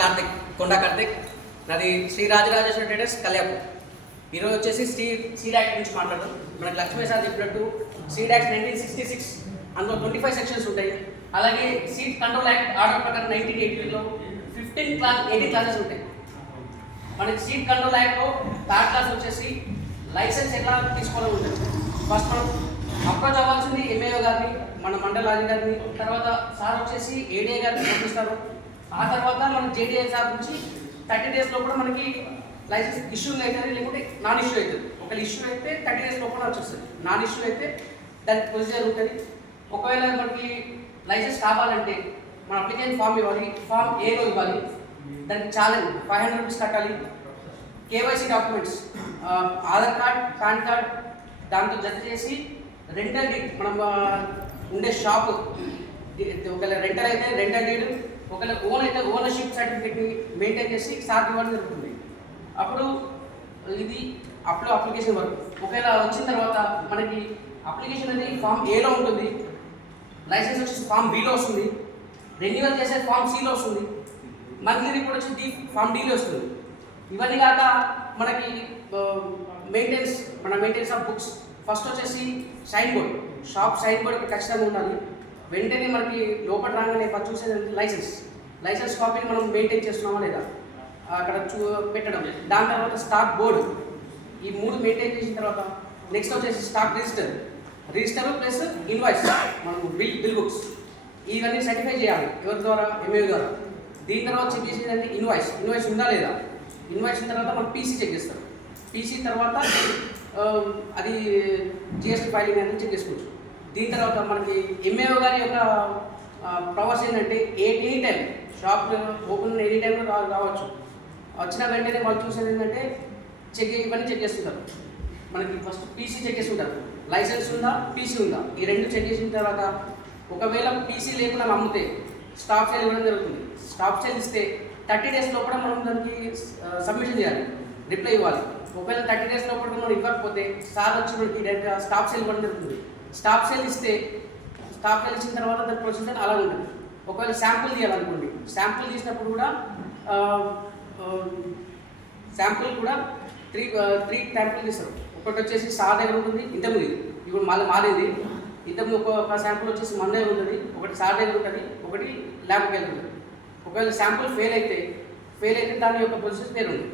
కార్తిక్ కొండా కార్తిక్ నాది శ్రీ రాజరాజేశ్వర ట్రేడర్స్ కళ్యాపూర్. ఈరోజు వచ్చేసి సీడ్ యాక్ట్ గురించి మాట్లాడదాం. మనకు లక్ష్మీ సార్ చెప్పినట్టు సీడ్ యాక్ట్ 1966 అందులో 25 సెక్షన్స్ ఉంటాయి. అలాగే సీడ్ కంట్రోల్ యాక్ట్ ఆర్డర్ ప్రకారం 1980లో 18 క్లాసెస్ ఉంటాయి. మనకి సీడ్ కంట్రోల్ యాక్ట్లో థర్డ్ క్లాస్ వచ్చేసి లైసెన్స్ ఎట్లా తీసుకోవాలని ఉంటుంది. ఫస్ట్ మనం అప్రోచ్ అవ్వాల్సింది ఎంఏఓ గారిని, మన మండల అధికారిని, తర్వాత సార్ వచ్చేసి ఏడీఏ గారిని పంపిస్తారు. ఆ తర్వాత మనం జేడీఏ సార్ నుంచి 30 days లోపల మనకి లైసెన్స్ ఇష్యూ అవుతుంది, లేకుంటే నాన్ ఇష్యూ అవుతుంది. ఒకవేళ ఇష్యూ అయితే 30 days లోపల వచ్చేస్తుంది. నాన్ ఇష్యూ అయితే దానికి ప్రొసీజర్ ఉంటుంది. ఒకవేళ మనకి లైసెన్స్ కావాలంటే మన అప్లికేషన్ ఫామ్ ఇవ్వాలి, ఫామ్ ఏలో ఇవ్వాలి. దానికి ఛాలెంజ్ 500 రూపీస్ కట్టాలి. KYC documents Aadhaar card, pan card దాంతో జత చేసి రెంటల్ డీడ్, మనం ఉండే షాప్ ఒకవేళ రెంటల్ అయితే రెంటల్ డీడ్, ఒకవేళ ఓన్ అయితే ఓనర్షిప్ సర్టిఫికేట్ని మెయింటైన్ చేసి సార్ ఇవ్వడం జరుగుతుంది. అప్పుడు ఇది అప్లికేషన్ వరకు. ఒకవేళ వచ్చిన తర్వాత మనకి అప్లికేషన్ అనేది ఫామ్ ఏలో ఉంటుంది, లైసెన్స్ వచ్చేసి ఫామ్ బిలో వస్తుంది, రెన్యువల్ చేసే ఫామ్ సిలో వస్తుంది, మంత్లీ రిపోర్ట్ వచ్చి ఫామ్ డీలో వస్తుంది. ఇవన్నీ కాక మనకి మెయింటెనెన్స్ ఆఫ్ బుక్స్ ఫస్ట్ వచ్చేసి sign board, shop sign board ఖచ్చితంగా ఉండాలి. వెంటనే మనకి లోపల రాగానే చూసేది లైసెన్స్ కాపీని మనం మెయింటైన్ చేస్తున్నామా లేదా అక్కడ పెట్టడం. దాని తర్వాత స్టాక్ బోర్డు, ఈ 3 మెయింటైన్ చేసిన తర్వాత నెక్స్ట్ వచ్చేసి స్టాక్ రిజిస్టర్ ప్లస్ ఇన్వాయిస్, మనం బిల్ బుక్స్ ఇవన్నీ సర్టిఫై చేయాలి. ఎవరి ద్వారా? ఎంఏ ద్వారా. దీని తర్వాత చెక్ చేసేదంటే ఇన్వాయిస్ ఉందా లేదా. ఇన్వాయిస్ తర్వాత మనం పీసీ చెక్ చేస్తారు. పీసీ తర్వాత అది జిఎస్టీ ఫైలింగ్ అనేది చెక్ చేసుకోవచ్చు. దీని తర్వాత మనకి ఎంఏఓ గారి యొక్క ప్రవాస్ ఏంటంటే any time shop open any టైంలో రావచ్చు. వచ్చిన వెంటనే వాళ్ళు చూసేది ఏంటంటే ఇవన్నీ చెక్ చేస్తుంటారు. మనకి ఫస్ట్ పీసీ చెక్ చేస్తుంటారు, లైసెన్స్ ఉందా, పీసీ ఉందా, ఈ 2 చెక్ చేసిన తర్వాత ఒకవేళ పీసీ లేకుండా అమ్మితే స్టాప్ సేల్ ఇవ్వడం జరుగుతుంది. స్టాప్ సేల్ ఇస్తే 30 days లోపల మనం దానికి సబ్మిషన్ చేయాలి, రిప్లై ఇవ్వాలి. ఒకవేళ 30 days లోపల మనం ఇవ్వకపోతే సార్ వచ్చి మనకి డైరెక్ట్గా స్టాప్ సేల్ ఇవ్వడం జరుగుతుంది. స్టాప్ సేల్ ఇచ్చిన తర్వాత దాని ప్రొసీజర్ అలా ఉంటుంది. ఒకవేళ శాంపుల్ తీయాలనుకోండి, శాంపుల్ తీసినప్పుడు కూడా శాంపుల్ కూడా 3 శాంపుల్ తీస్తారు. ఒకటి వచ్చేసి సార్ దగ్గర ఉంటుంది, ఇంతకుముందు ఇప్పుడు మళ్ళీ మారేది. ఇంతకుముందు ఒక శాంపుల్ వచ్చేసి మన దగ్గర ఉంటుంది, ఒకటి సార్ దగ్గర ఉంటుంది, ఒకటి ల్యాబ్కి వెళ్తుంది. ఒకవేళ శాంపుల్ ఫెయిల్ అయితే దాని యొక్క ప్రొసీజర్ పేరు ఉంది.